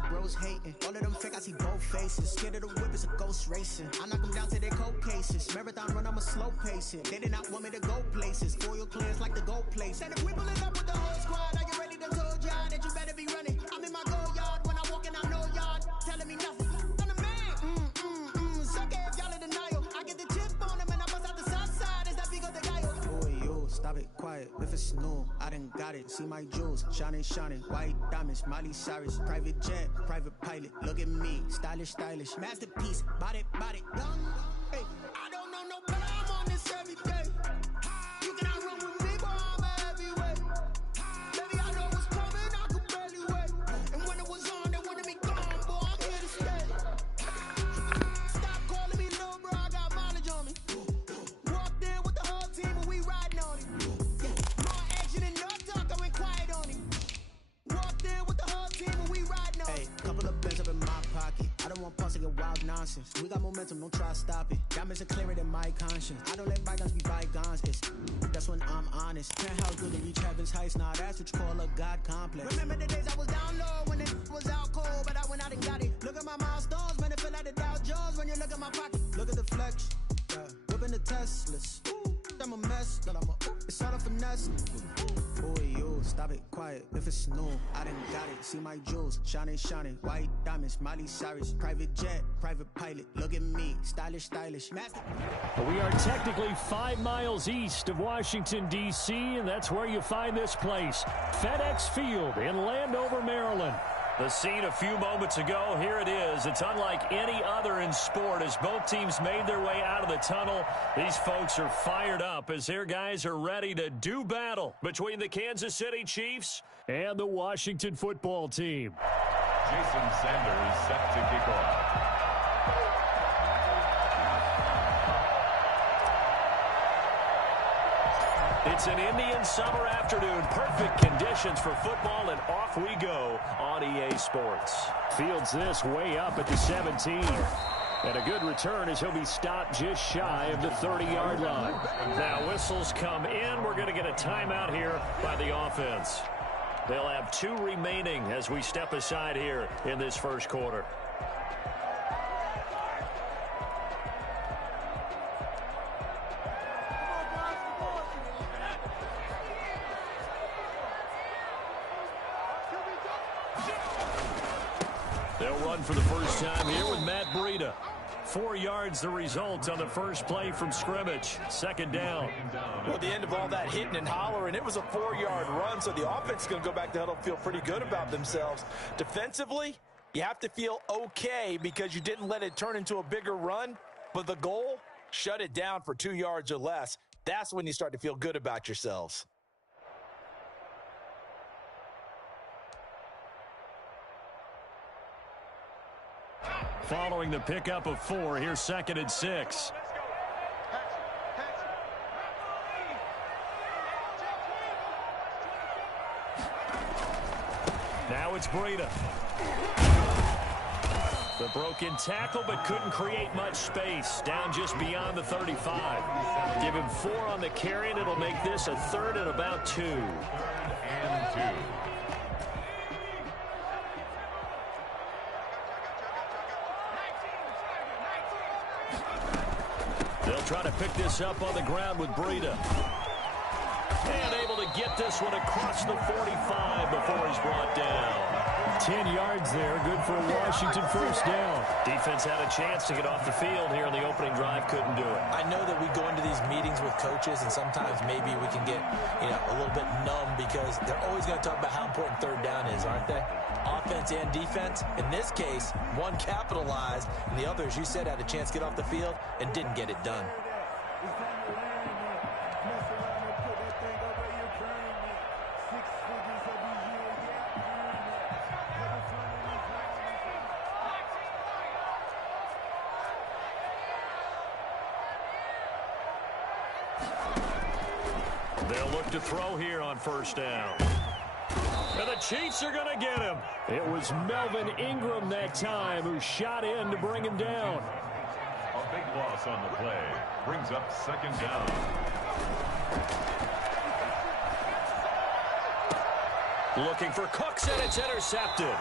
your bros hating. All of them fake, I see both faces. Scared of the whip, it's a ghost racing. I knock them down to their cold cases. Marathon run, I'ma slow pace it. They did not want me to go places. Foil clears like the gold place. And if we pulling up with the whole squad, are you ready to told y'all that you better be running? I'm in my go yard. When I walk in, I know y'all telling me nothing. I'm the man. Suck it if y'all in denial. I get the chip on them and I bust out the south side. Is that big of the guy? Boy, you stop it, quiet. If it's new, I done got it. See my jewels, shining, white diamonds, Miley Cyrus, private jet, private pilot. Look at me, stylish, masterpiece, body, young. Hey, I don't know no better. I'm on this every day. You cannot run with me, boy. I'm a heavyweight. Baby, I know what's coming. I could barely wait. And when it was on, they wanted me gone, boy. I'm here to stay. Stop calling me little bro. I got mileage on me. Walked in with the whole team and we riding on it. More action and no talk. I went quiet on it. Walked in with the whole team and we riding on it. Hey, couple of bins up in my pocket. I don't want pause to get wild nonsense. We got momentum, don't try to stop it. Got me clearer than my conscience. I don't let bygones be bygones. That's when I'm honest. Penthouse good to reach heaven's heights. Nah, that's what you call a God complex. Remember the days I was down low when it was out cold, but I went out and got it. Look at my milestones, man, it feel like the Dow Jones when you look at my pocket. Look at the flex, yeah. Whipping the Teslas. Ooh, I'm a mess, but it's all a finesse. Boy, you stop it, quiet. If it's new, I done got it. See my jewels, shining, white diamonds, Miley Cyrus, private jet, private pilot. Look at me, stylish, master. We are technically 5 miles east of Washington, D.C., and that's where you find this place, FedEx Field in Landover, Maryland. The scene a few moments ago, here it is. It's unlike any other in sport as both teams made their way out of the tunnel. These folks are fired up as their guys are ready to do battle between the Kansas City Chiefs and the Washington football team. Jason Sanders set to kick off. It's an Indian summer afternoon. Perfect conditions for football, and off we go on EA Sports. Fields this way up at the 17. And a good return as he'll be stopped just shy of the 30-yard line. Now whistles come in. We're going to get a timeout here by the offense. They'll have 2 remaining as we step aside here in this first quarter. They'll run for the first time here with Matt Breida. 4 yards the result on the first play from scrimmage. Second down. Well, at the end of all that hitting and hollering, it was a 4-yard run, so the offense is going to go back to huddle, feel pretty good about themselves. Defensively, you have to feel okay because you didn't let it turn into a bigger run, but the goal, shut it down for 2 yards or less. That's when you start to feel good about yourselves. Following the pickup of 4, here's 2nd and 6. Now it's Breida. The broken tackle, but couldn't create much space. Down just beyond the 35. Give him 4 on the carry, and it'll make this a 3rd and about 2. And 2. They'll try to pick this up on the ground with Breida. And able to get this one across the 45 before he's brought down. 10 yards there, good for a Washington first down. Defense had a chance to get off the field here in the opening drive, couldn't do it. I know that we go into these meetings with coaches, and sometimes maybe we can get a little bit numb because they're always going to talk about how important 3rd down is, aren't they? Offense and defense. In this case, one capitalized, and the other, as you said, had a chance to get off the field and didn't get it done. They'll look to throw here on first down. And the Chiefs are going to get him. It was Melvin Ingram that time who shot in to bring him down. A big loss on the play. Brings up 2nd down. Looking for Cooks, and it's intercepted.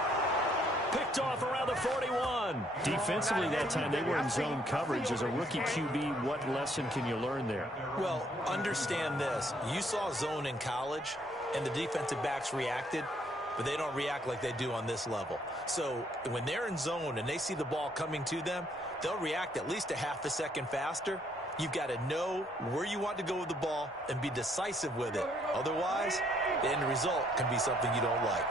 Picked off around the 41. Defensively that time, they were in zone coverage. As a rookie QB, what lesson can you learn there? Well, understand this. You saw zone in college, and the defensive backs reacted, but they don't react like they do on this level. So when they're in zone and they see the ball coming to them, they'll react at least a half a second faster. You've got to know where you want to go with the ball and be decisive with it. Otherwise, the end result can be something you don't like.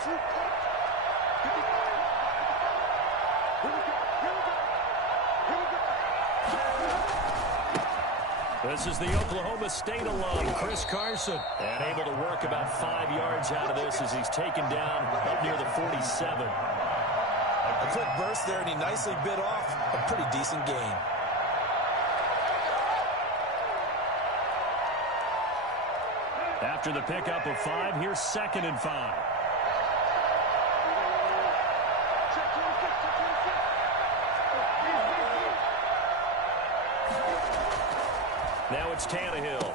This is the Oklahoma State alum, Chris Carson, and able to work about 5 yards out of this as he's taken down up near the 47. A quick burst there, and he nicely bit off a pretty decent gain. After the pickup of 5, here's 2nd and 5. Now it's Tannehill.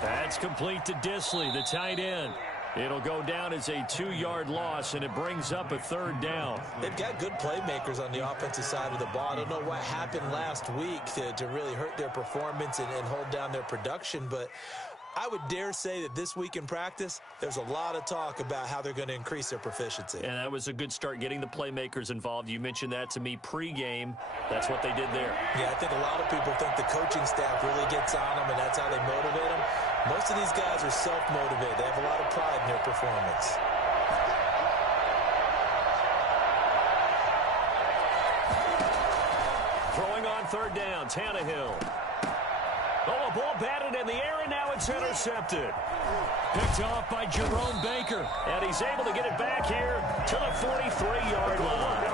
That's complete to Disley, the tight end. It'll go down as a 2-yard loss, and it brings up a 3rd down. They've got good playmakers on the offensive side of the ball. I don't know what happened last week to really hurt their performance and hold down their production, but I would dare say that this week in practice, there's a lot of talk about how they're going to increase their proficiency. And that was a good start, getting the playmakers involved. You mentioned that to me pregame. That's what they did there. Yeah, I think a lot of people think the coaching staff really gets on them, and that's how they motivate them. Most of these guys are self-motivated. They have a lot of pride in their performance. Throwing on 3rd down, Tannehill. Oh, a ball batted in the air, and now it's intercepted. Picked off by Jerome Baker, and he's able to get it back here to the 43-yard line.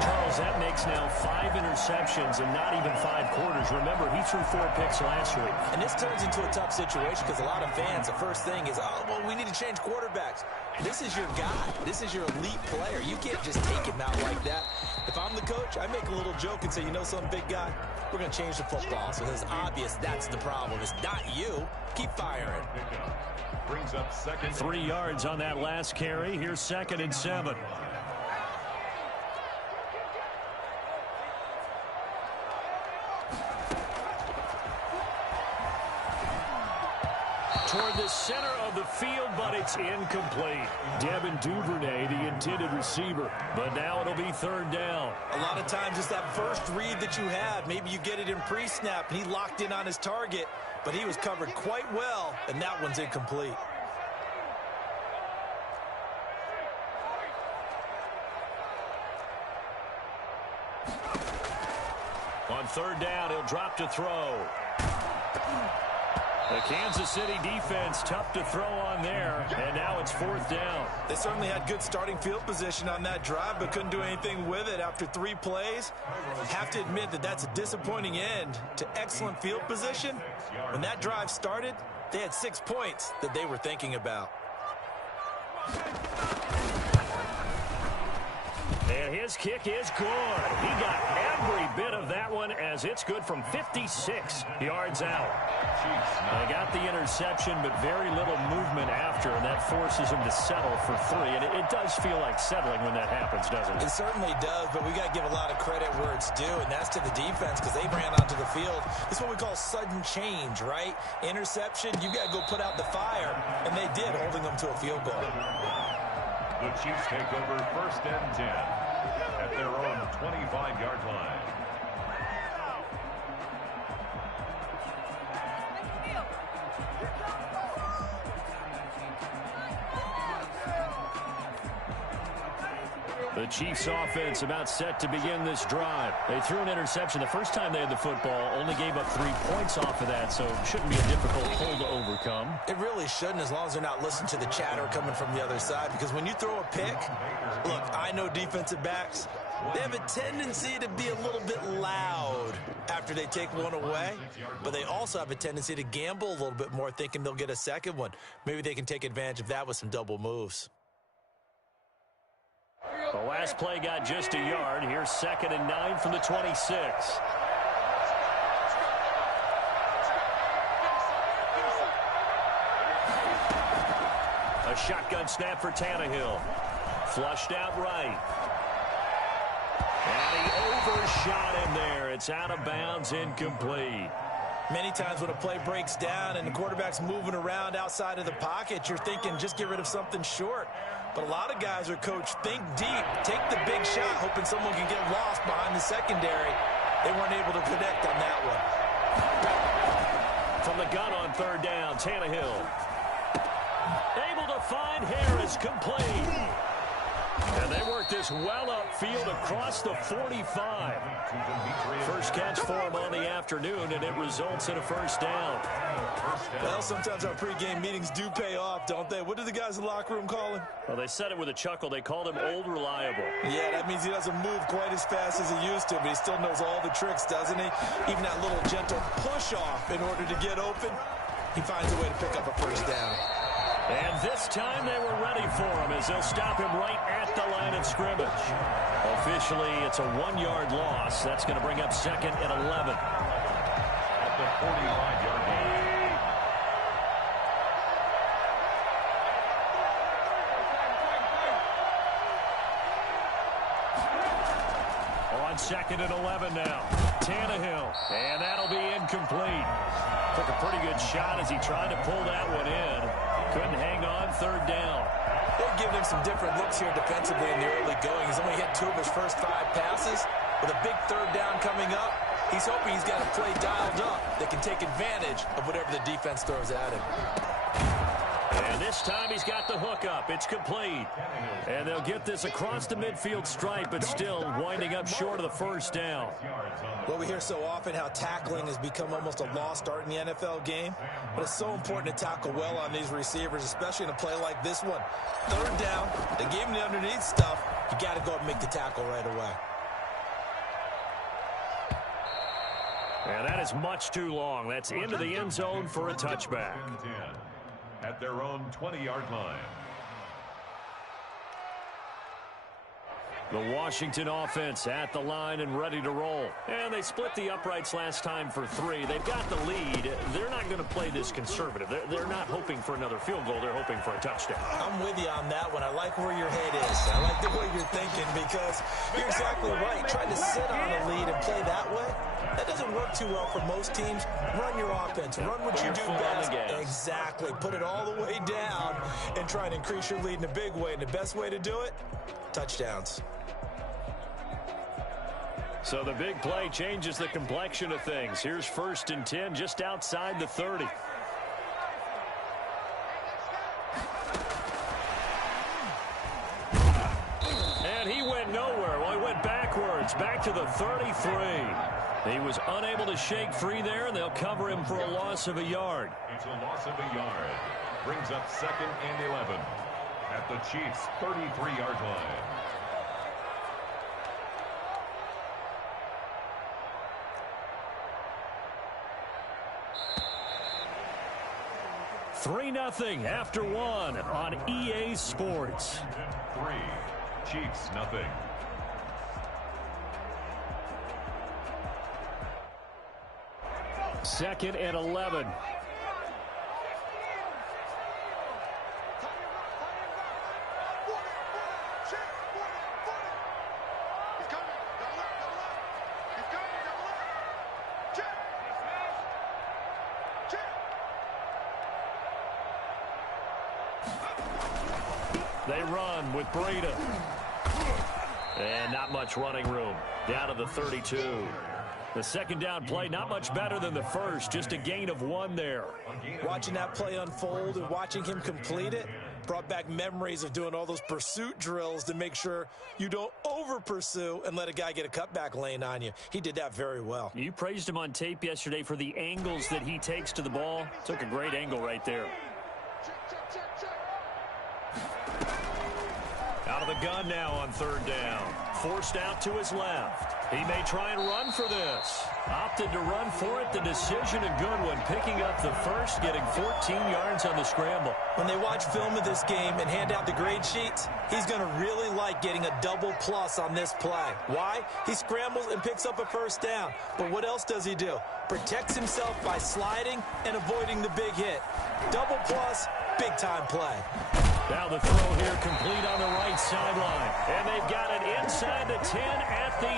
Charles, that makes now 5 interceptions and not even 5 quarters. Remember, he threw 4 picks last week. And this turns into a tough situation because a lot of fans, the first thing is, oh, well, we need to change quarterbacks. This is your guy. This is your elite player. You can't just take him out like that. If I'm the coach, I make a little joke and say, you know something, big guy? We're going to change the football. So it's obvious that's the problem. It's not you. Keep firing. Brings up 2nd. 3 yards on that last carry. Here's 2nd and 7. Toward the center of the field, but it's incomplete. Devin Duvernay, the intended receiver. But now it'll be 3rd down. A lot of times it's that first read that you have. Maybe you get it in pre-snap, and he locked in on his target, but he was covered quite well, and that one's incomplete. On 3rd down, he'll drop to throw. The Kansas City defense tough to throw on there, and now it's 4th down. They certainly had good starting field position on that drive, but couldn't do anything with it after 3 plays. Have to admit that that's a disappointing end to excellent field position. When that drive started, they had 6 points that they were thinking about. And his kick is good. He got every bit of that one as it's good from 56 yards out. They got the interception, but very little movement after, and that forces him to settle for 3. And it does feel like settling when that happens, doesn't it? It certainly does, but we got to give a lot of credit where it's due, and that's to the defense because they ran onto the field. This is what we call sudden change, right? Interception, you got to go put out the fire, and they did, holding them to a field goal. The Chiefs take over 1st and 10 at their own 25-yard line. The Chiefs offense about set to begin this drive. They threw an interception the first time they had the football, only gave up 3 points off of that, so it shouldn't be a difficult hole to overcome. It really shouldn't, as long as they're not listening to the chatter coming from the other side, because when you throw a pick, look, I know defensive backs, they have a tendency to be a little bit loud after they take one away, but they also have a tendency to gamble a little bit more, thinking they'll get a second one. Maybe they can take advantage of that with some double moves. The last play got just a yard. Here's 2nd and 9 from the 26. A shotgun snap for Tannehill. Flushed out right. And he overshot him there. It's out of bounds, incomplete. Many times when a play breaks down and the quarterback's moving around outside of the pocket, you're thinking just get rid of something short. But a lot of guys are coached, think deep, take the big shot, hoping someone can get lost behind the secondary. They weren't able to connect on that one. From the gun on third down, Tannehill. Able to find Harris, complete. And they work this well upfield across the 45. First catch for him on the afternoon, and it results in a first down. Well, sometimes our pregame meetings do pay off, don't they? What do the guys in the locker room call him? Well, they said it with a chuckle. They called him Old Reliable. Yeah, that means he doesn't move quite as fast as he used to, but he still knows all the tricks, doesn't he? Even that little gentle push-off in order to get open, he finds a way to pick up a first down. And this time they were ready for him as they'll stop him right at the line of scrimmage. Officially, it's a 1-yard loss. That's going to bring up second and 11. At the 45-yard line. On second and 11 now. Tannehill. And that'll be incomplete. Took a pretty good shot as he tried to pull that one in. Couldn't hang on third down. They're giving him some different looks here defensively in the early going. He's only hit 2 of his first 5 passes. With a big third down coming up, he's hoping he's got a play dialed up that can take advantage of whatever the defense throws at him. And this time he's got the hook up. It's complete. And they'll get this across the midfield stripe, but still winding up short of the first down. Well, we hear so often how tackling has become almost a lost art in the NFL game, but it's so important to tackle well on these receivers, especially in a play like this one. Third down, they gave him the underneath stuff. You got to go up and make the tackle right away. And that is much too long. That's into the end zone for a touchback. At their own 20-yard line. The Washington offense at the line and ready to roll. And they split the uprights last time for 3. They've got the lead. They're not going to play this conservative. They're not hoping for another field goal. They're hoping for a touchdown. I'm with you on that one. I like where your head is. I like the way you're thinking because you're exactly right. Trying to sit on a lead and play that way, that doesn't work too well for most teams. Run your offense. Run what you do best. Exactly. Put it all the way down and try and increase your lead in a big way. And the best way to do it, touchdowns. So the big play changes the complexion of things. Here's 1st and 10 just outside the 30. And he went nowhere. Well, he went backwards, back to the 33. He was unable to shake free there, and they'll cover him for a loss of a yard. It's a loss of a yard. Brings up 2nd and 11 at the Chiefs' 33-yard line. 3-0 after 1 on EA Sports. 3, Chiefs nothing. Second and 11. They run with Breida. And not much running room. Down to the 32. The second down play, not much better than the first. Just a gain of 1 there. Watching that play unfold and watching him complete it brought back memories of doing all those pursuit drills to make sure you don't over-pursue and let a guy get a cutback lane on you. He did that very well. You praised him on tape yesterday for the angles that he takes to the ball. Took a great angle right there. Out of the gun now on third down. Forced out to his left. He may try and run for this. Opted to run for it. The decision a good one. Picking up the first, getting 14 yards on the scramble. When they watch film of this game and hand out the grade sheets, he's going to really like getting a double plus on this play. Why? He scrambles and picks up a first down. But what else does he do? Protects himself by sliding and avoiding the big hit. Double plus, big time play. Now the throw here complete on the right sideline. And they've got it inside the 10 at the 8.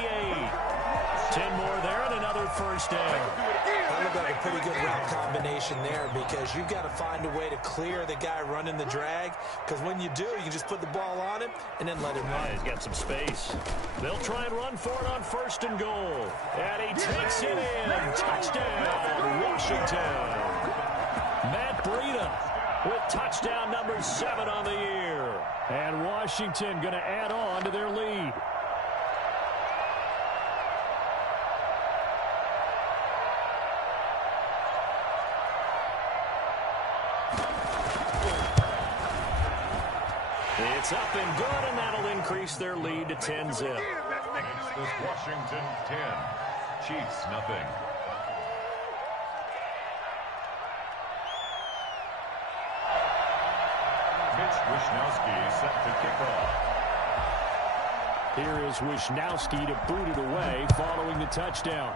10 more there and another first down. That looked like a pretty good route combination there because you've got to find a way to clear the guy running the drag, because when you do, you can just put the ball on him and then let him run. Yeah, he's got some space. They'll try and run for it on first and goal. And he takes it in. Touchdown, Washington. Matt Breida with touchdown number 7 on the year. And Washington going to add on to their lead. It's up and good, and that'll increase their lead to 10-zip. Makes this Washington 10, Chiefs nothing. Mitch Wishnowsky set to kick off. Here is Wishnowsky to boot it away following the touchdown.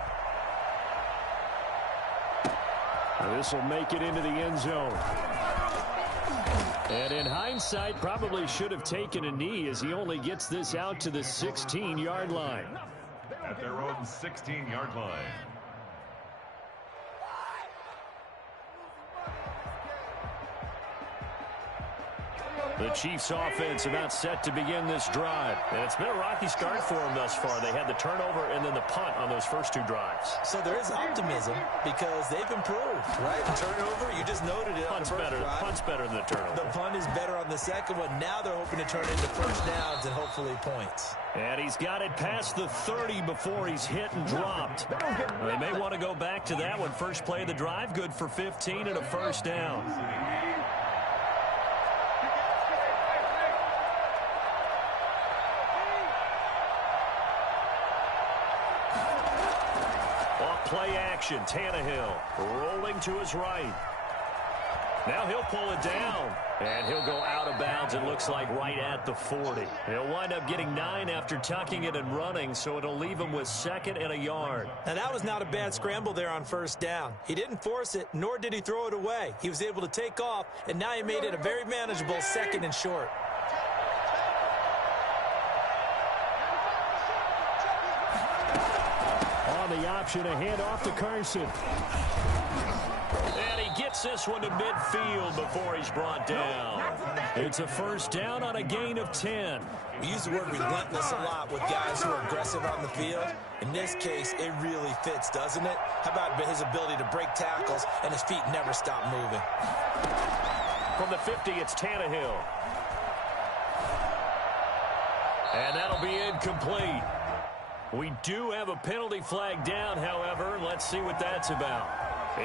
This will make it into the end zone. And in hindsight, probably should have taken a knee as he only gets this out to the 16-yard line. At their own 16-yard line. The Chiefs offense about set to begin this drive. And it's been a rocky start for them thus far. They had the turnover and then the punt on those first 2 drives. So there is optimism because they've improved, right? The turnover, you just noted it. Punt's better than the turnover. The punt is better on the second one. Now they're hoping to turn it into first downs and hopefully points. And he's got it past the 30 before he's hit and dropped. They may want to go back to that one. First play of the drive, good for 15 and a first down. Play action, Tannehill rolling to his right. Now he'll pull it down, and he'll go out of bounds, it looks like right at the 40. He'll wind up getting 9 after tucking it and running, so it'll leave him with 2nd and a yard. Now that was not a bad scramble there on first down. He didn't force it, nor did he throw it away. He was able to take off, and now he made it a very manageable 2nd and short. The option, a handoff to Carson. And he gets this one to midfield before he's brought down. It's a first down on a gain of 10. We use the word relentless a lot with guys who are aggressive on the field. In this case, it really fits, doesn't it? How about his ability to break tackles and his feet never stop moving? From the 50, it's Tannehill. And that'll be incomplete. We do have a penalty flag down, however. Let's see what that's about.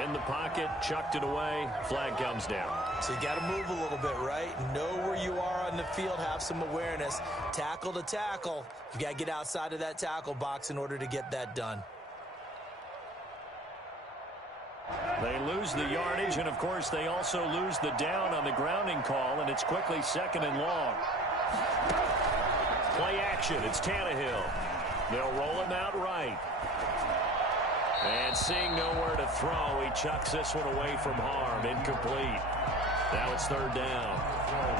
In the pocket, chucked it away, flag comes down. So you got to move a little bit, right? Know where you are on the field, have some awareness. Tackle to tackle. You got to get outside of that tackle box in order to get that done. They lose the yardage, and of course they also lose the down on the grounding call, and it's quickly 2nd and long. Play action, it's Tannehill. They'll roll him out right. And seeing nowhere to throw, he chucks this one away from harm. Incomplete. Now it's 3rd down.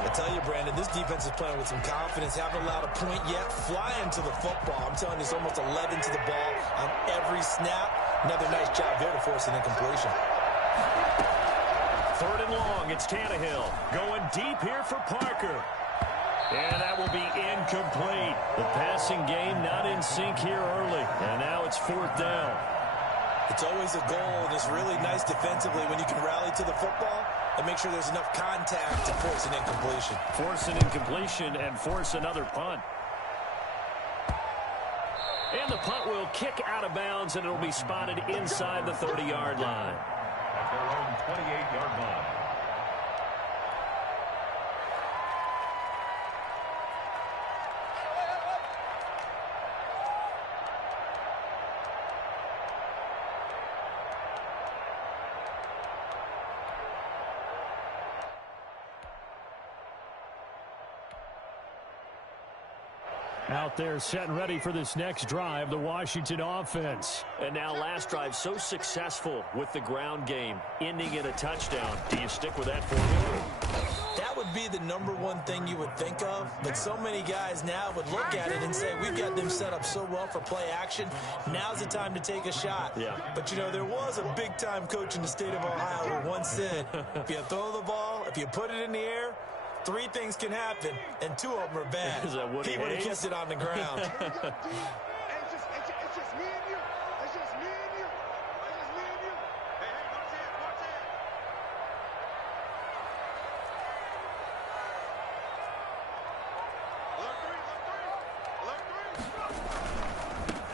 I tell you, Brandon, this defense is playing with some confidence. Haven't allowed a point yet. Flying to the football. I'm telling you, it's almost 11 to the ball on every snap. Another nice job there to force an incompletion. 3rd and long. It's Tannehill. Going deep here for Parker. And that will be incomplete. The passing game not in sync here early. And now it's 4th down. It's always a goal, and it's really nice defensively when you can rally to the football and make sure there's enough contact to force an incompletion. Force an incompletion and force another punt. And the punt will kick out of bounds, and it'll be spotted inside the 30-yard line. At their own 28-yard line. Out there setting ready for this next drive, the Washington offense. And now last drive so successful with the ground game, ending in a touchdown. Do you stick with that formula? That would be the number one thing you would think of, but so many guys now would look at it and say, we've got them set up so well for play action. Now's the time to take a shot. Yeah. But, you know, there was a big-time coach in the state of Ohio who once said, if you throw the ball, if you put it in the air, 3 things can happen, and 2 of them are bad. Is that Woody He would have Hayes? kept it on the ground.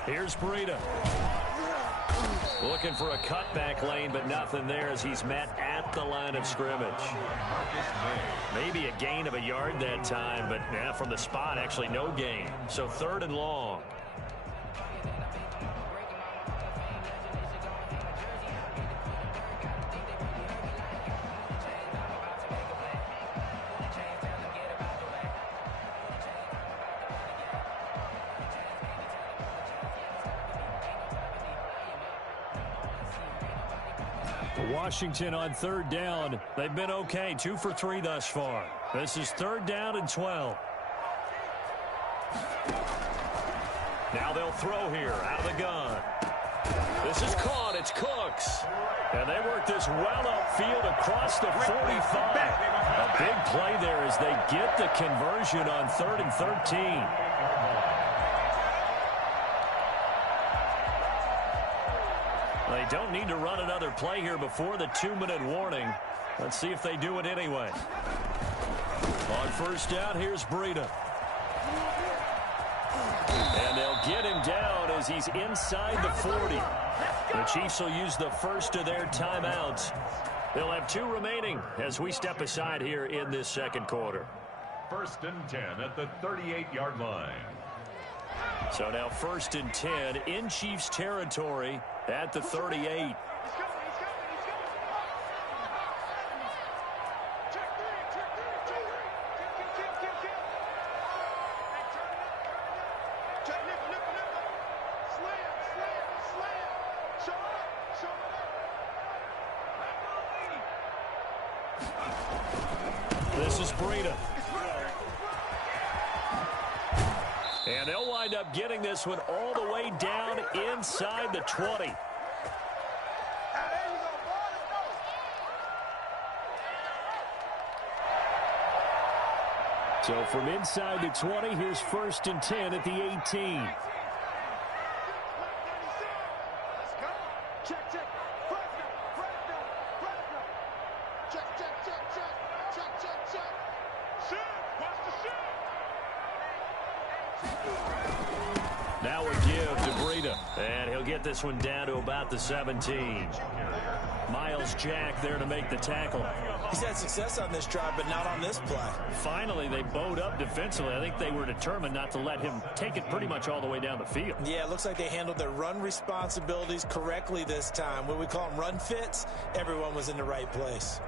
Here's Breida. Looking for a cutback lane, but nothing there as he's met at the line of scrimmage. Maybe a gain of a yard that time, but from the spot, actually no gain. So 3rd and long. Washington on 3rd down. They've been okay, 2 for 3 thus far. This is 3rd down and 12. Now they'll throw here out of the gun. This is caught. It's Cooks. And they work this well upfield across the 45. A big play there as they get the conversion on 3rd and 13. They don't need to run another play here before the 2-minute warning. Let's see if they do it anyway. On 1st down, here's Breida. And they'll get him down as he's inside the 40. The Chiefs will use the first of their timeouts. They'll have 2 remaining as we step aside here in this 2nd quarter. 1st and 10 at the 38-yard line. So now 1st and 10 in Chiefs territory at the 38. This is Breida. And they'll wind up getting this one all the way down inside the 20. So from inside the 20, here's 1st and 10 at the 18. Now a give to Breida. And he'll get this one down to about the 17. Miles Jack there to make the tackle. He's had success on this drive, but not on this play. Finally, they bowed up defensively. I think they were determined not to let him take it pretty much all the way down the field. Yeah, it looks like they handled their run responsibilities correctly this time. When we call them run fits, everyone was in the right place.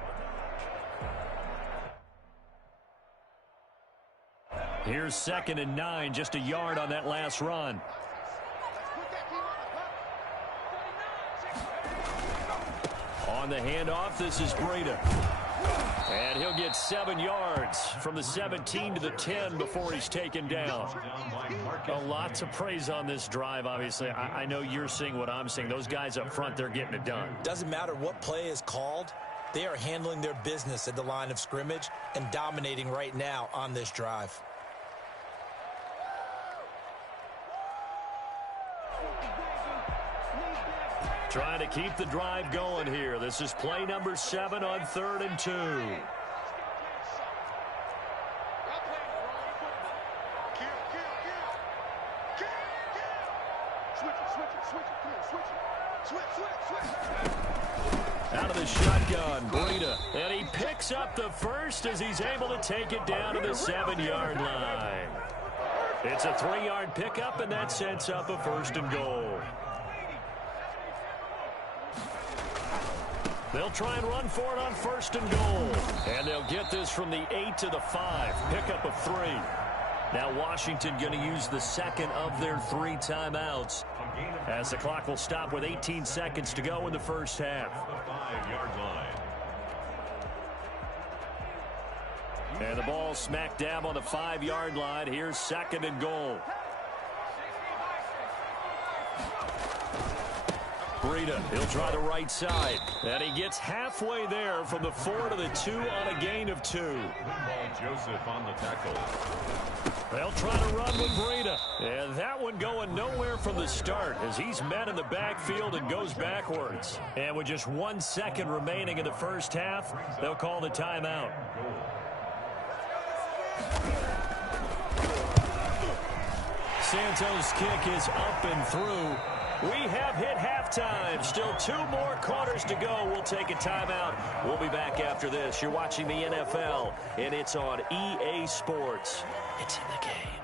Here's 2nd and 9, just a yard on that last run. On the handoff, this is Breida. And he'll get 7 yards from the 17 to the 10 before he's taken down. A lot to praise on this drive, obviously. I know you're seeing what I'm seeing. Those guys up front, they're getting it done. Doesn't matter what play is called. They are handling their business at the line of scrimmage and dominating right now on this drive. Trying to keep the drive going here. This is play number 7 on 3rd and 2. Out of the shotgun, Breida. And he picks up the first as he's able to take it down to the 7-yard line. It's a 3-yard pickup, and that sets up a 1st and goal. They'll try and run for it on 1st and goal. And they'll get this from the 8 to the 5. Pickup of 3. Now Washington going to use the second of their 3 timeouts as the clock will stop with 18 seconds to go in the first half. The 5-yard line. And the ball smack dab on the 5-yard line. Here's 2nd and goal. Breida, he'll try the right side. And he gets halfway there from the 4 to the 2 on a gain of 2. Joseph on the tackle. They'll try to run with Breida. And that one going nowhere from the start as he's met in the backfield and goes backwards. And with just 1 second remaining in the first half, they'll call the timeout. Santos' kick is up and through. We have hit halftime. Still 2 more quarters to go. We'll take a timeout. We'll be back after this. You're watching the NFL, and it's on EA Sports. It's in the game.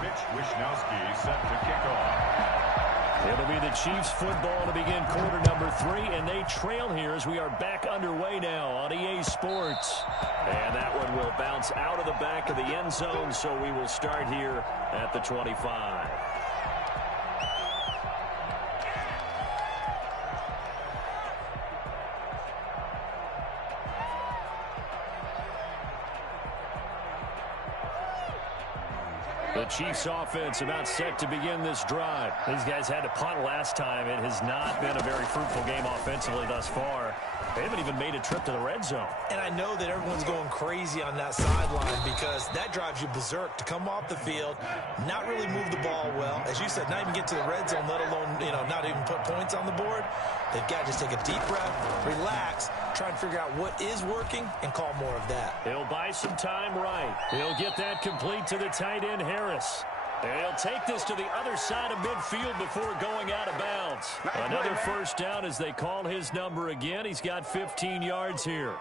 Mitch Wishnowsky set to kick off. It'll be the Chiefs football to begin quarter number 3, and they trail here as we are back underway now on EA Sports. And that one will bounce out of the back of the end zone, so we will start here at the 25. The Chiefs offense about set to begin this drive. These guys had to punt last time. It has not been a very fruitful game offensively thus far. They haven't even made a trip to the red zone. And I know that everyone's going crazy on that sideline because that drives you berserk to come off the field, not really move the ball well. As you said, not even get to the red zone, let alone, not even put points on the board. They've got to just take a deep breath, relax, try and figure out what is working and call more of that. He'll buy some time right. He'll get that complete to the tight end, Harris. And he'll take this to the other side of midfield before going out of bounds. Another first down as they call his number again. He's got 15 yards here.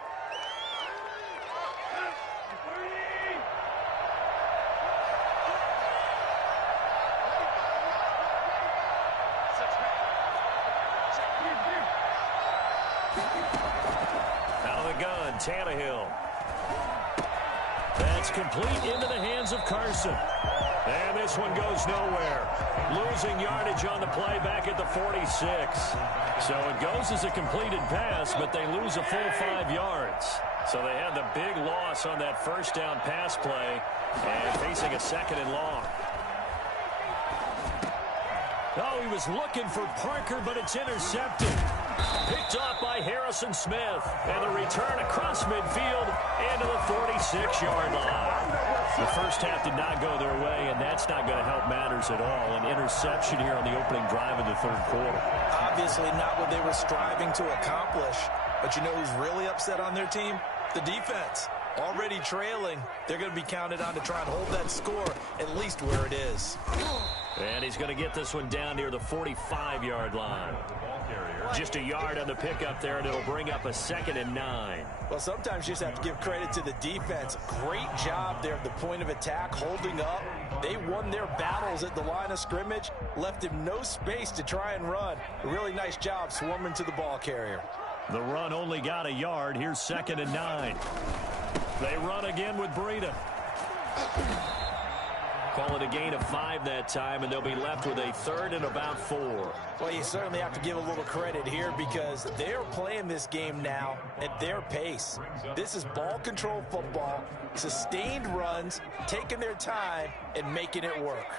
Out of the gun, Tannehill. That's complete into the hands of Carson. And this one goes nowhere. Losing yardage on the play back at the 46. So it goes as a completed pass, but they lose a full 5 yards. So they had the big loss on that first down pass play and facing a 2nd and long. Oh, he was looking for Parker, but it's intercepted. Picked off by Harrison Smith. And the return across midfield into the 46-yard line. The first half did not go their way, and that's not going to help matters at all. An interception here on the opening drive in the 3rd quarter. Obviously not what they were striving to accomplish. But you know who's really upset on their team? The defense. Already trailing. They're going to be counted on to try and hold that score at least where it is. And he's going to get this one down near the 45-yard line. Just a yard on the pickup there, and it'll bring up a 2nd and 9. Well, sometimes you just have to give credit to the defense. Great job there at the point of attack, holding up. They won their battles at the line of scrimmage, left him no space to try and run. A really nice job swarming to the ball carrier. The run only got a yard. Here's 2nd and 9. They run again with Breida. Call it a gain of 5 that time, and they'll be left with a 3rd and about 4. Well, you certainly have to give a little credit here because they're playing this game now at their pace. This is ball control football, sustained runs, taking their time, and making it work.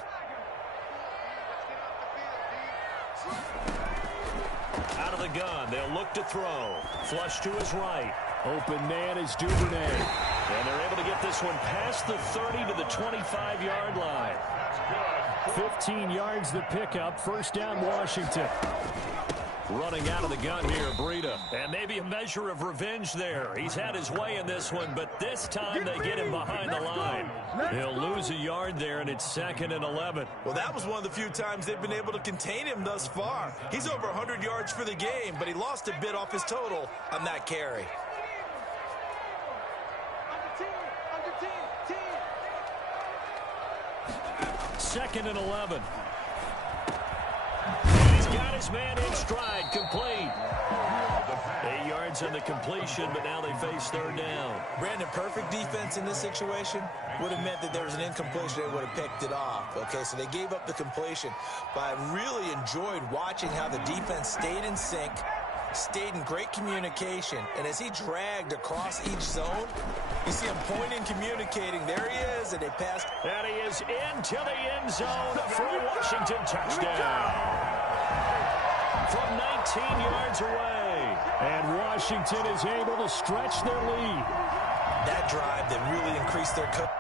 Out of the gun, they'll look to throw. Flush to his right. Open man is Duvernay. And they're able to get this one past the 30 to the 25-yard line. 15 yards the pickup. First down, Washington. Running out of the gun here, Breida. And maybe a measure of revenge there. He's had his way in this one, but this time they get him behind the line. He'll lose a yard there, and it's 2nd and 11. Well, that was one of the few times they've been able to contain him thus far. He's over 100 yards for the game, but he lost a bit off his total on that carry. Second and 11. He's got his man in stride, complete. 8 yards yards on the completion, but now they face third down. Brandon, perfect defense in this situation would have meant that there was an incompletion. They would have picked it off. Okay, so they gave up the completion. But I really enjoyed watching how the defense stayed in sync, stayed in great communication, and as he dragged across each zone, you see him pointing, communicating. There he is, and they passed. And he is into the end zone for a Washington touchdown from 19 yards away. And Washington is able to stretch their lead. That drive that really increased their coverage.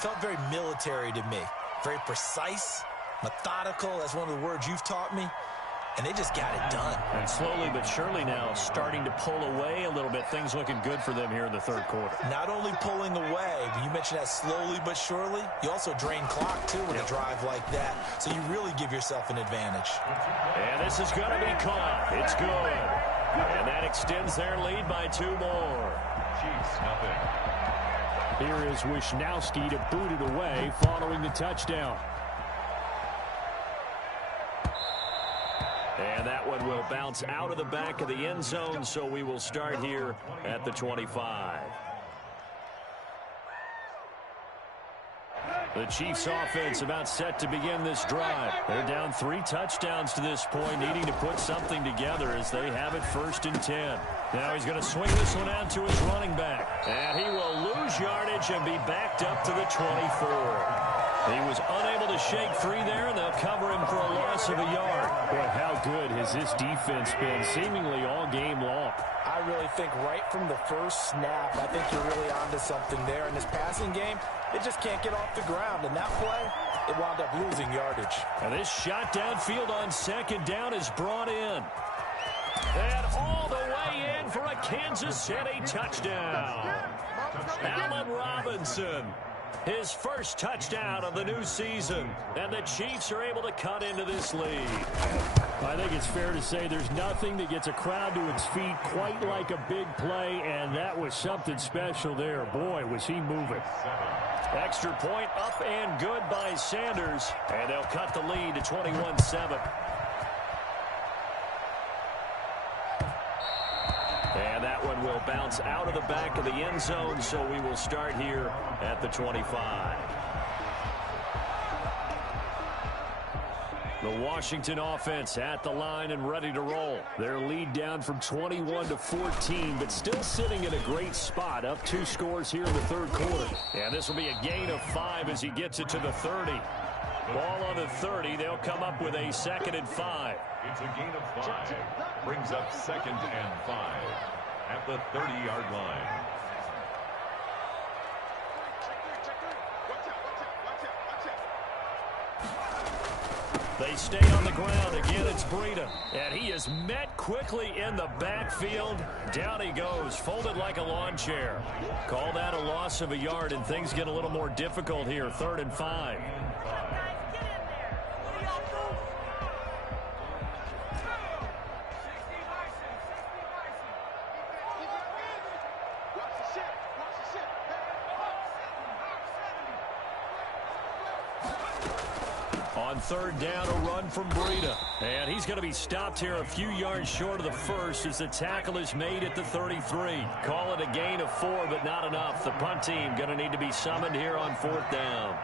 Felt very military to me. Very precise, methodical. That's one of the words you've taught me. And they just got it done. And slowly but surely now starting to pull away a little bit. Things looking good for them here in the third quarter. Not only pulling away, but you mentioned that slowly but surely. You also drain clock, too, with a drive like that. So you really give yourself an advantage. And this is going to be caught. It's good. And that extends their lead by 2 more. Chiefs, nothing. Here is Wisnowski to boot it away following the touchdown. And that one will bounce out of the back of the end zone, so we will start here at the 25. The Chiefs offense about set to begin this drive. They're down 3 touchdowns to this point, needing to put something together as they have it 1st and 10. Now he's going to swing this one out to his running back. And he will lose yardage and be backed up to the 24. He was unable to shake free there, and they'll cover him for a loss of a yard. Boy, how good has this defense been seemingly all game long? I really think right from the first snap, I think you're really onto something there. In this passing game, it just can't get off the ground. And that play, it wound up losing yardage. And this shot downfield on 2nd down is brought in. And all the way in for a Kansas City touchdown. Allen Robinson. His first touchdown of the new season. And the Chiefs are able to cut into this lead. I think it's fair to say there's nothing that gets a crowd to its feet quite like a big play, and that was something special there. Boy, was he moving. Extra point up and good by Sanders. And they'll cut the lead to 21-7. And that one will bounce out of the back of the end zone, so we will start here at the 25. The Washington offense at the line and ready to roll. Their lead down from 21-14, but still sitting in a great spot, up 2 scores here in the third quarter. And this will be a gain of 5 as he gets it to the 30. Ball on the 30. They'll come up with a 2nd and 5. It's a gain of 5. Brings up 2nd and 5 at the 30-yard line. They stay on the ground. Again, it's Breida. And he is met quickly in the backfield. Down he goes, folded like a lawn chair. Call that a loss of a yard, and things get a little more difficult here. 3rd and 5. On 3rd down, a run from Breida. And he's going to be stopped here a few yards short of the first as the tackle is made at the 33. Call it a gain of 4, but not enough. The punt team going to need to be summoned here on 4th down.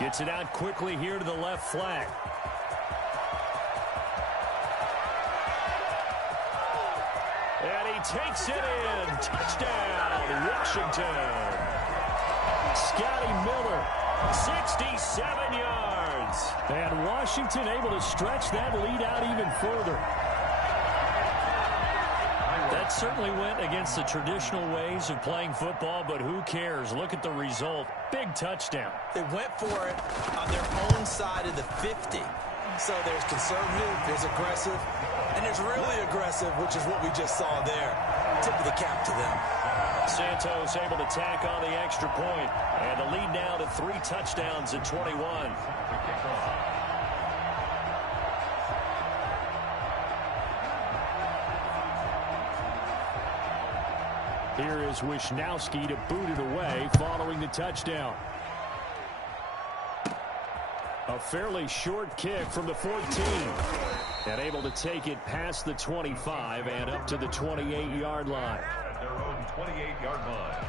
Gets it out quickly here to the left flank. And he takes it in. Touchdown, Washington. Scotty Miller, 67 yards. points. And Washington able to stretch that lead out even further. That certainly went against the traditional ways of playing football, but who cares? Look at the result. Big touchdown. They went for it on their own side of the 50. So there's conservative, there's aggressive, and there's really aggressive, which is what we just saw there. Tip of the cap to them. Santos able to tack on the extra point, and the lead now to 3 touchdowns at 21. Here is Wisnowski to boot it away following the touchdown. A fairly short kick from the 14. And able to take it past the 25 and up to the 28-yard line. At their own 28-yard line.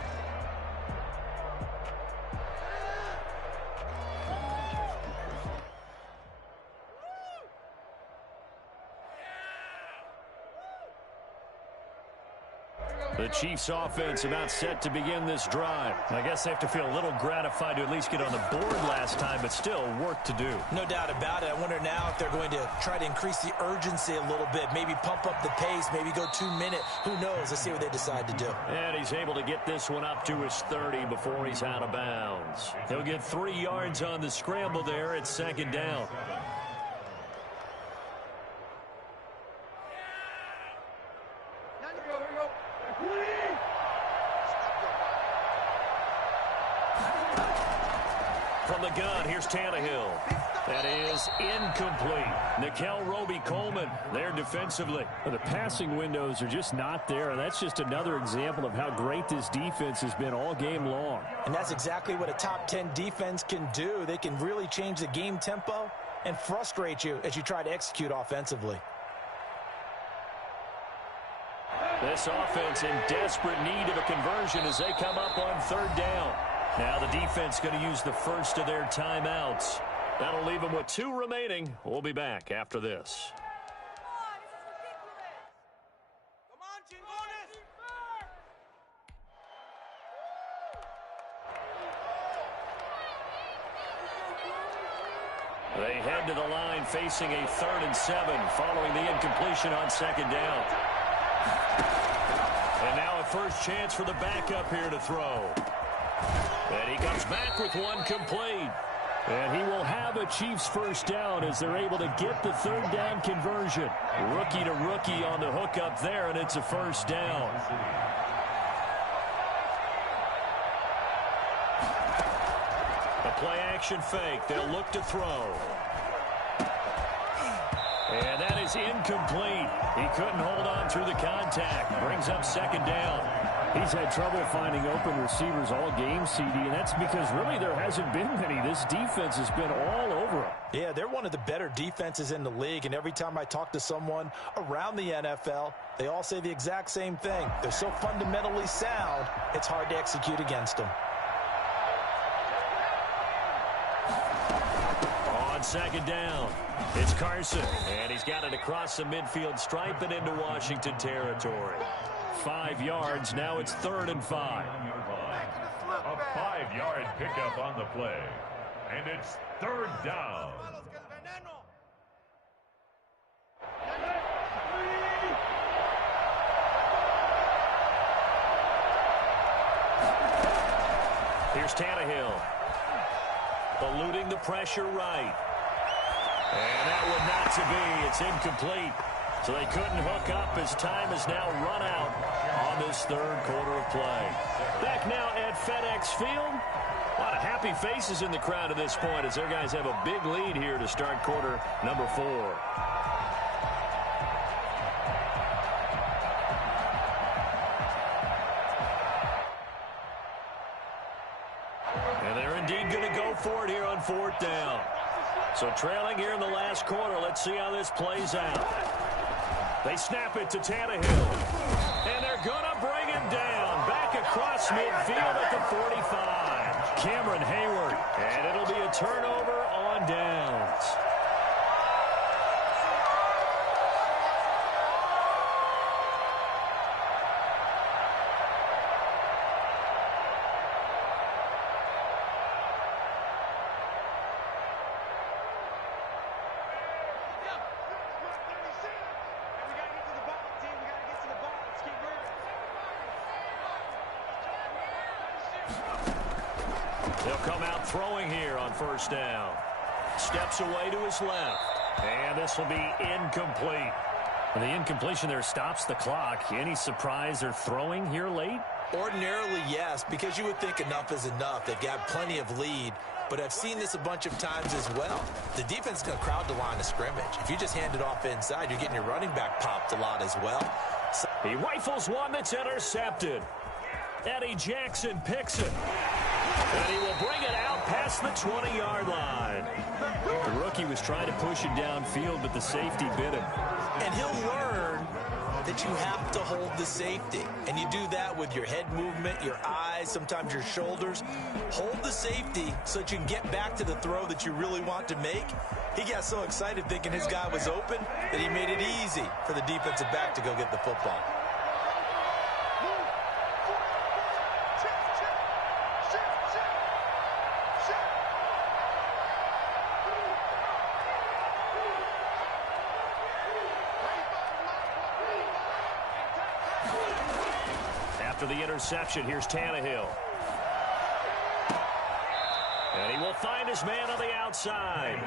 The Chiefs offense about set to begin this drive. I guess they have to feel a little gratified to at least get on the board last time, but still work to do. No doubt about it. I wonder now if they're going to try to increase the urgency a little bit, maybe pump up the pace, maybe go 2-minute. Who knows? Let's see what they decide to do. And he's able to get this one up to his 30 before he's out of bounds. He'll get 3 yards on the scramble there at 2nd down. From the gun, here's Tannehill. That is incomplete. Nickel Roby-Coleman there defensively. Well, the passing windows are just not there. That's just another example of how great this defense has been all game long. And that's exactly what a top 10 defense can do. They can really change the game tempo and frustrate you as you try to execute offensively. This offense in desperate need of a conversion as they come up on 3rd down. Now the defense going to use the first of their timeouts. That'll leave them with 2 remaining. We'll be back after this. They head to the line facing a 3rd and 7 following the incompletion on 2nd down. And now a first chance for the backup here to throw. And he comes back with one complete. And he will have a Chiefs first down as they're able to get the 3rd down conversion. Rookie to rookie on the hookup there, and it's a first down. A play action fake. They'll look to throw. And that is incomplete. He couldn't hold on through the contact. Brings up 2nd down. He's had trouble finding open receivers all game, CD, and that's because really there hasn't been many. This defense has been all over him. Yeah, they're one of the better defenses in the league, and every time I talk to someone around the NFL, they all say the exact same thing. They're so fundamentally sound, it's hard to execute against them. On 2nd down, it's Carson, and he's got it across the midfield stripe and into Washington territory. 5 yards, now it's 3rd and 5. A 5-yard pickup on the play. And it's 3rd down. Here's Tannehill. Eluding the pressure right. And that one not to be. It's incomplete. So they couldn't hook up as time has now run out on this 3rd quarter of play. Back now at FedEx Field. A lot of happy faces in the crowd at this point as their guys have a big lead here to start quarter number 4. And they're indeed going to go for it here on 4th down. So trailing here in the last quarter. Let's see how this plays out. They snap it to Tannehill. And they're going to bring him down. Back across midfield at the 45. Cameron Hayward. And it'll be a turnover on downs. He'll come out throwing here on first down. Steps away to his left. And this will be incomplete. And the incompletion there stops the clock. Any surprise they're throwing here late? Ordinarily, yes, because you would think enough is enough. They've got plenty of lead, but I've seen this a bunch of times as well. The defense is going to crowd the line of scrimmage. If you just hand it off inside, you're getting your running back popped a lot as well. So he rifles one that's intercepted. Eddie Jackson picks it. And he will bring it out past the 20-yard line. The rookie was trying to push it downfield, but the safety bit him. And he'll learn that you have to hold the safety. And you do that with your head movement, your eyes, sometimes your shoulders. Hold the safety so that you can get back to the throw that you really want to make. He got so excited thinking his guy was open that he made it easy for the defensive back to go get the football. After the interception, here's Tannehill. And he will find his man on the outside.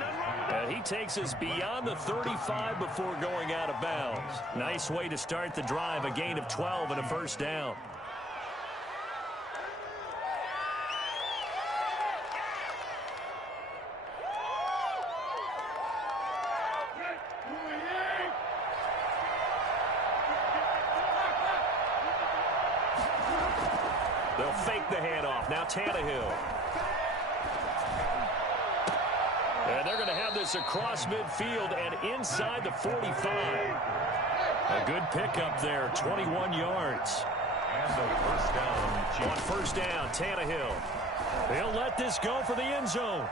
And he takes us beyond the 35 before going out of bounds. Nice way to start the drive, a gain of 12 and a first down. They'll fake the handoff. Now Tannehill. And they're going to have this across midfield and inside the 45. A good pickup there, 21 yards. And a first down. On first down, Tannehill. They'll let this go for the end zone.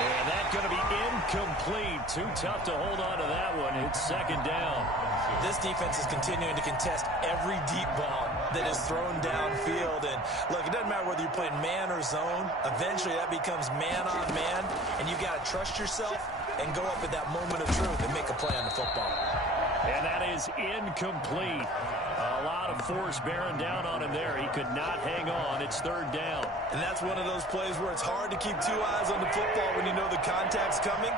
And that's going to be incomplete. Too tough to hold on to that one. It's second down. This defense is continuing to contest every deep ball that is thrown downfield. And look, it doesn't matter whether you're playing man or zone. Eventually that becomes man on man, and you got to trust yourself and go up at that moment of truth and make a play on the football. And that is incomplete. A lot of force bearing down on him there. He could not hang on. It's third down. And that's one of those plays where it's hard to keep two eyes on the football when you know the contact's coming,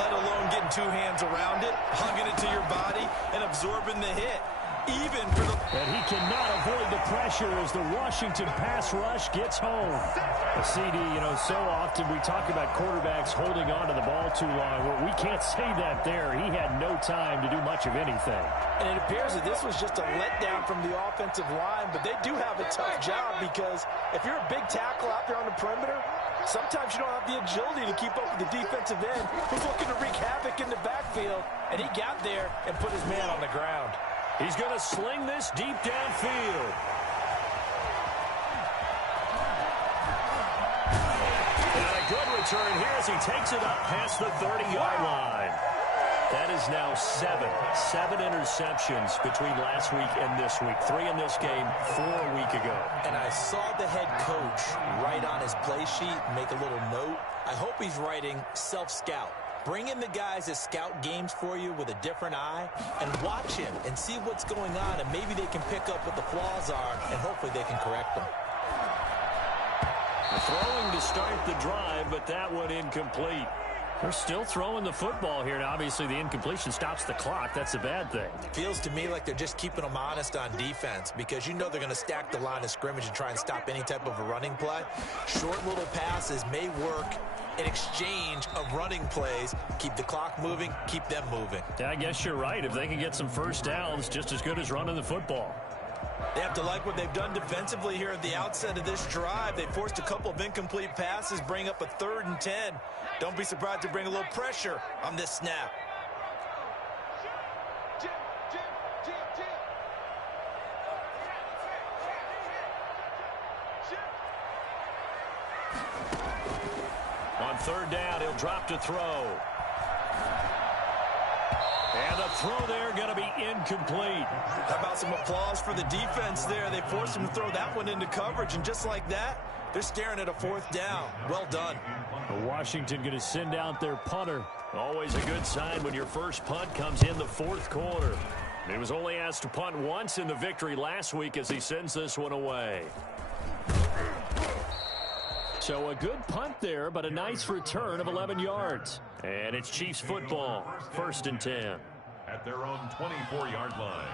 let alone getting two hands around it, hugging it to your body, and absorbing the hit. Even for the... And he cannot avoid the pressure as the Washington pass rush gets home. A CD, so often we talk about quarterbacks holding on to the ball too long. Well, we can't say that there. He had no time to do much of anything. And it appears that this was just a letdown from the offensive line, but they do have a tough job because if you're a big tackle out there on the perimeter, sometimes you don't have the agility to keep up with the defensive end who's looking to wreak havoc in the backfield, and he got there and put his man on the ground. He's going to sling this deep downfield. And a good return here as he takes it up past the 30-yard line. That is now seven interceptions between last week and this week. 3 in this game, 4 a week ago. And I saw the head coach write on his play sheet, make a little note. I hope he's writing self-scout. Bring in the guys that scout games for you with a different eye and watch him and see what's going on, and maybe they can pick up what the flaws are, and hopefully they can correct them. Throwing to start the drive, but that one incomplete. They're still throwing the football here, and obviously the incompletion stops the clock. That's a bad thing. Feels to me like they're just keeping them honest on defense because you know they're going to stack the line of scrimmage and try and stop any type of a running play. Short little passes may work in exchange of running plays. Keep the clock moving, keep them moving. Yeah, I guess you're right. If they can get some first downs, just as good as running the football. They have to like what they've done defensively here at the outset of this drive. They forced a couple of incomplete passes, bring up a 3rd and 10. Don't be surprised to bring a little pressure on this snap. On 3rd down, he'll drop to throw. And the throw there going to be incomplete. How about some applause for the defense there? They forced him to throw that one into coverage, and just like that, they're staring at a 4th down. Well done. Washington going to send out their punter. Always a good sign when your first punt comes in the 4th quarter. He was only asked to punt once in the victory last week as he sends this one away. So a good punt there, but a nice return of 11 yards. And it's Chiefs football, 1st and 10. At their own 24-yard line.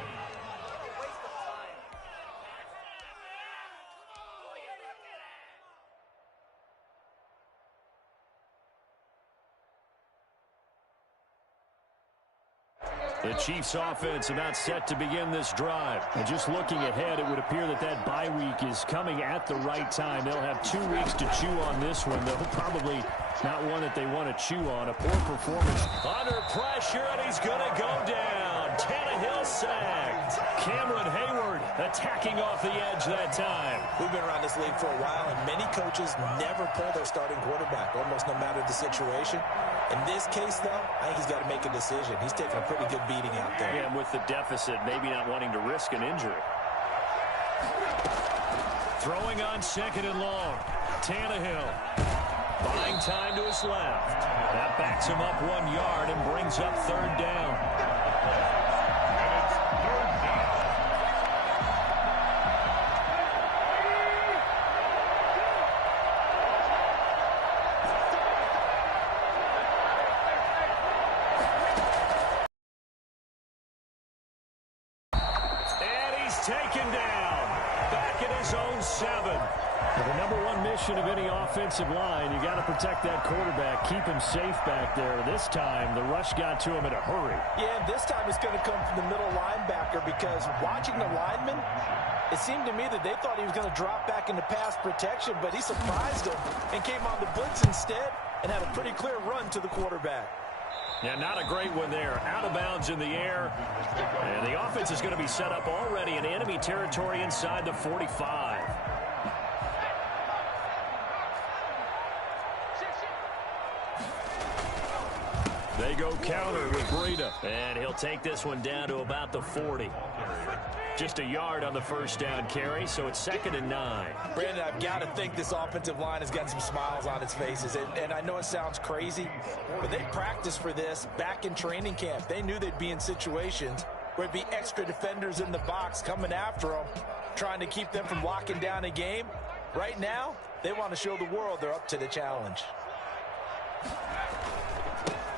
The Chiefs offense about set to begin this drive. And just looking ahead, it would appear that that bye week is coming at the right time. They'll have 2 weeks to chew on this one, though probably not one that they want to chew on. A poor performance. Under pressure, and he's going to go down. Tannehill sacked. Cameron Hayward attacking off the edge that time. We've been around this league for a while, and many coaches never pull their starting quarterback, almost no matter the situation. In this case, though, I think he's got to make a decision. He's taking a pretty good beating out there. Yeah, and with the deficit, maybe not wanting to risk an injury. Throwing on 2nd and long. Tannehill buying time to his left. That backs him up 1 yard and brings up 3rd down. Taken down, back at his own 7. Well, the number one mission of any offensive line, you got to protect that quarterback, keep him safe back there. This time, the rush got to him in a hurry. Yeah, and this time it's going to come from the middle linebacker, because watching the lineman, it seemed to me that they thought he was going to drop back into pass protection, but he surprised him and came on the blitz instead and had a pretty clear run to the quarterback. Yeah, not a great one there. Out of bounds in the air. And the offense is going to be set up already in enemy territory inside the 45. They go counter with Breida. And he'll take this one down to about the 40. Just a yard on the 1st down carry, so it's 2nd and 9. Brandon, I've got to think this offensive line has got some smiles on its faces. And I know it sounds crazy, but they practiced for this back in training camp. They knew they'd be in situations where there'd be extra defenders in the box coming after them, trying to keep them from locking down a game. Right now, they want to show the world they're up to the challenge.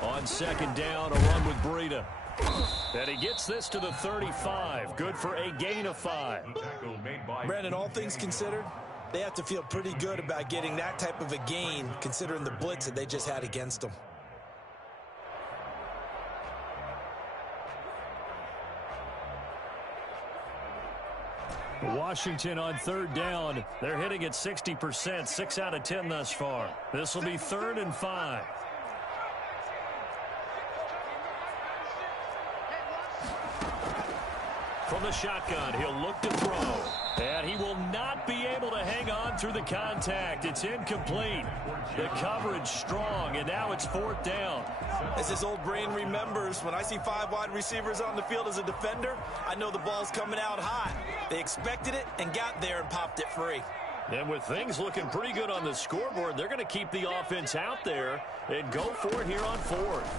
On 2nd down, a run with Breida. And he gets this to the 35. Good for a gain of 5. Brandon, all things considered, they have to feel pretty good about getting that type of a gain, considering the blitz that they just had against them. Washington on 3rd down. They're hitting at 60%, 6 out of 10 thus far. This will be 3rd and 5. From the shotgun, he'll look to throw. And he will not be able to hang on through the contact. It's incomplete. The coverage strong, and now it's 4th down. As his old brain remembers, when I see 5 wide receivers on the field as a defender, I know the ball's coming out hot. They expected it and got there and popped it free. And with things looking pretty good on the scoreboard, they're going to keep the offense out there and go for it here on 4th.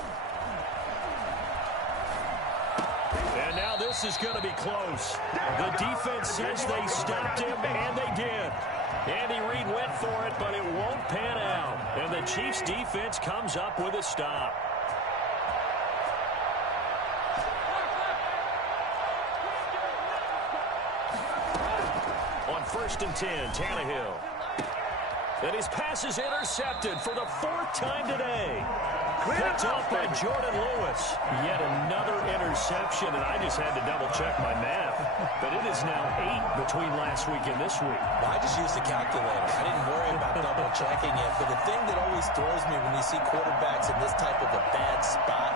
And now this is going to be close. The defense says they stopped him, and they did. Andy Reid went for it, but it won't pan out. And the Chiefs' defense comes up with a stop. On 1st and 10, Tannehill. And his pass is intercepted for the 4th time today. Picked off by Jordan Lewis. Yet another interception, and I just had to double-check my math. But it is now 8 between last week and this week. Well, I just used the calculator. I didn't worry about double-checking it. But the thing that always throws me when you see quarterbacks in this type of a bad spot,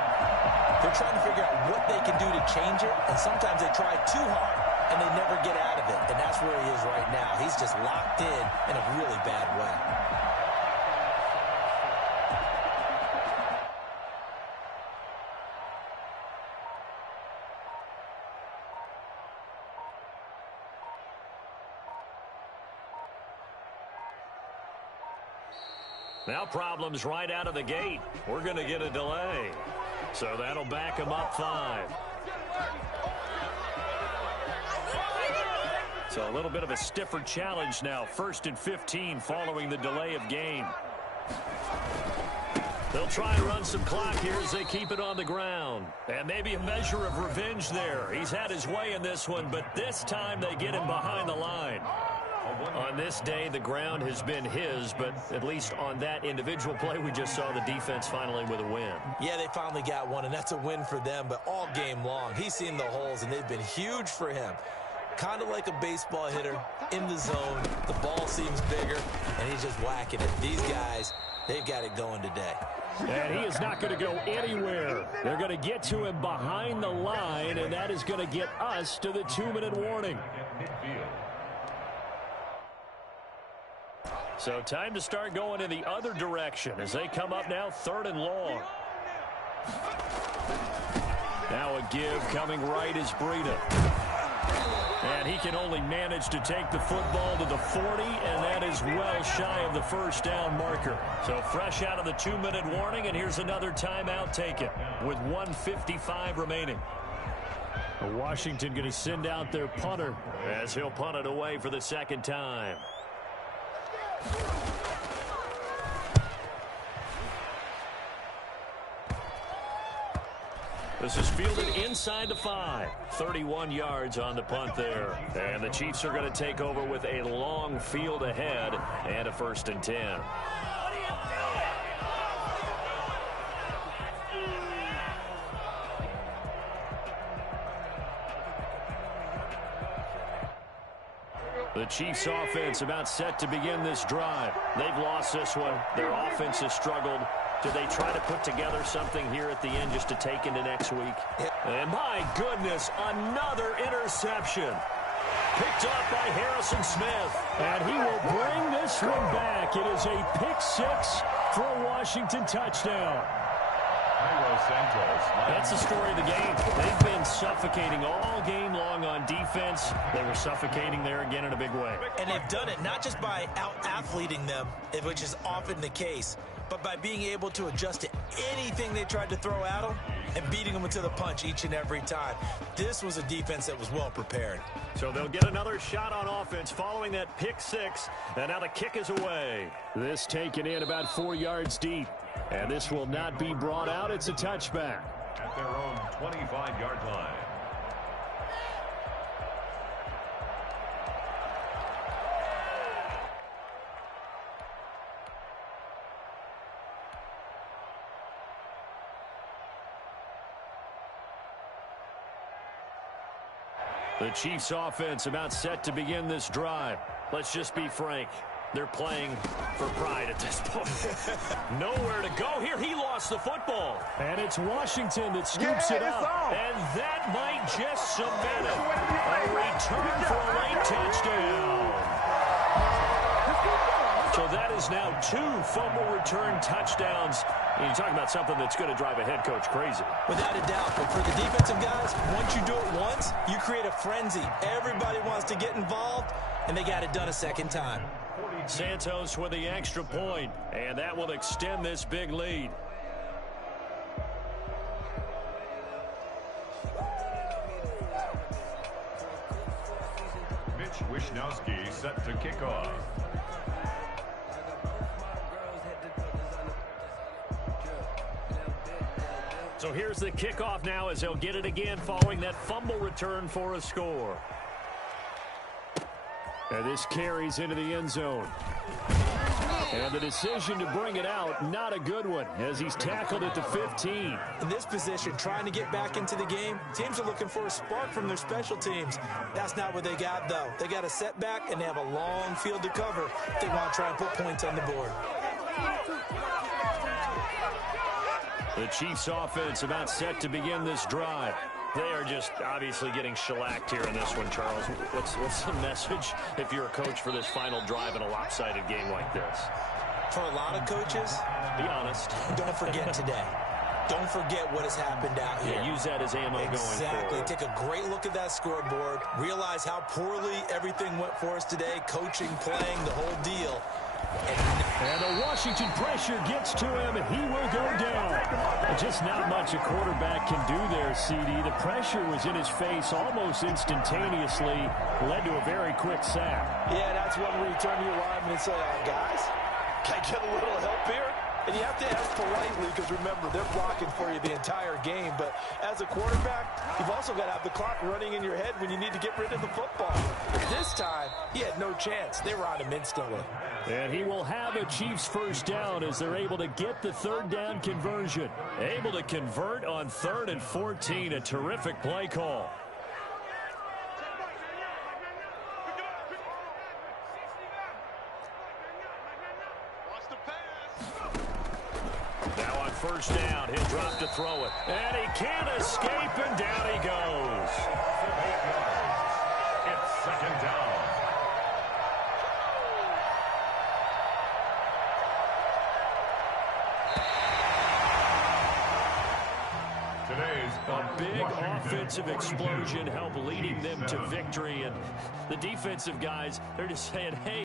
they're trying to figure out what they can do to change it, and sometimes they try too hard, and they never get out of it. And that's where he is right now. He's just locked in a really bad way. Now problems right out of the gate. We're going to get a delay. So that'll back them up 5. So a little bit of a stiffer challenge now. 1st and 15 following the delay of game. They'll try and run some clock here as they keep it on the ground. And maybe a measure of revenge there. He's had his way in this one, but this time they get him behind the line. On this day, the ground has been his, but at least on that individual play, we just saw the defense finally with a win. Yeah, they finally got one, and that's a win for them, but all game long, he's seen the holes, and they've been huge for him. Kind of like a baseball hitter in the zone. The ball seems bigger, and he's just whacking it. These guys, they've got it going today. And he is not going to go anywhere. They're going to get to him behind the line, and that is going to get us to the 2-minute warning. So time to start going in the other direction as they come up now 3rd and long. Now a give coming right is Breida. And he can only manage to take the football to the 40, and that is well shy of the first down marker. So fresh out of the 2-minute warning, and here's another timeout taken with 1:55 remaining. Washington going to send out their punter as he'll punt it away for the 2nd time. This is fielded inside the 5. 31 yards on the punt there. And the Chiefs are going to take over with a long field ahead and a 1st and 10. The Chiefs offense about set to begin this drive. They've lost this one. Their offense has struggled. Do they try to put together something here at the end just to take into next week? And my goodness, another interception. Picked up by Harrison Smith. And he will bring this one back. It is a pick 6 for a Washington touchdown. That's the story of the game. They've been suffocating all game long on defense. They were suffocating there again in a big way. And they've done it not just by out-athleting them, which is often the case, but by being able to adjust to anything they tried to throw at them and beating them to the punch each and every time. This was a defense that was well prepared. So they'll get another shot on offense following that pick 6, and now the kick is away. This taken in about 4 yards deep, and this will not be brought out. It's a touchback. At their own 25-yard line. The Chiefs offense about set to begin this drive. Let's just be frank. They're playing for pride at this point. Nowhere to go here. He lost the football. And it's Washington that scoops it up. And that might just cement it. A return for a late touchdown. So that is now 2 fumble return touchdowns. And you're talking about something that's going to drive a head coach crazy. Without a doubt. But for the defensive guys, once you do it once, you create a frenzy. Everybody wants to get involved, and they got it done a second time. Santos with the extra point, and that will extend this big lead. Mitch Wishnowsky set to kick off. So here's the kickoff now as they'll get it again following that fumble return for a score. And this carries into the end zone. And the decision to bring it out, not a good one, as he's tackled at the 15. In this position, trying to get back into the game, teams are looking for a spark from their special teams. That's not what they got, though. They got a setback, and they have a long field to cover if they want to try and put points on the board. The Chiefs offense about set to begin this drive. They are just obviously getting shellacked here in this one, Charles. What's the message if you're a coach for this final drive in a lopsided game like this? For a lot of coaches, be honest. Don't forget today. Don't forget what has happened out here. Yeah, use that as ammo going forward. Exactly. Take a great look at that scoreboard. Realize how poorly everything went for us today. Coaching, playing, the whole deal. And And the Washington pressure gets to him, and he will go down. And just not much a quarterback can do there, CD. The pressure was in his face almost instantaneously, led to a very quick sack. Yeah, that's one where you turn to your lineman and say, guys, can I get a little help here? And you have to ask politely because, remember, they're blocking for you the entire game. But as a quarterback, you've also got to have the clock running in your head when you need to get rid of the football. But this time, he had no chance. They were on him instantly. And he will have a Chiefs first down as they're able to get the third down conversion. Able to convert on 3rd and 14. A terrific play call. Now on first down, he'll drop to throw it. And he can't escape, and down he goes. It's 2nd down. A big offensive explosion helped leading them to victory. And the defensive guys, they're just saying, hey,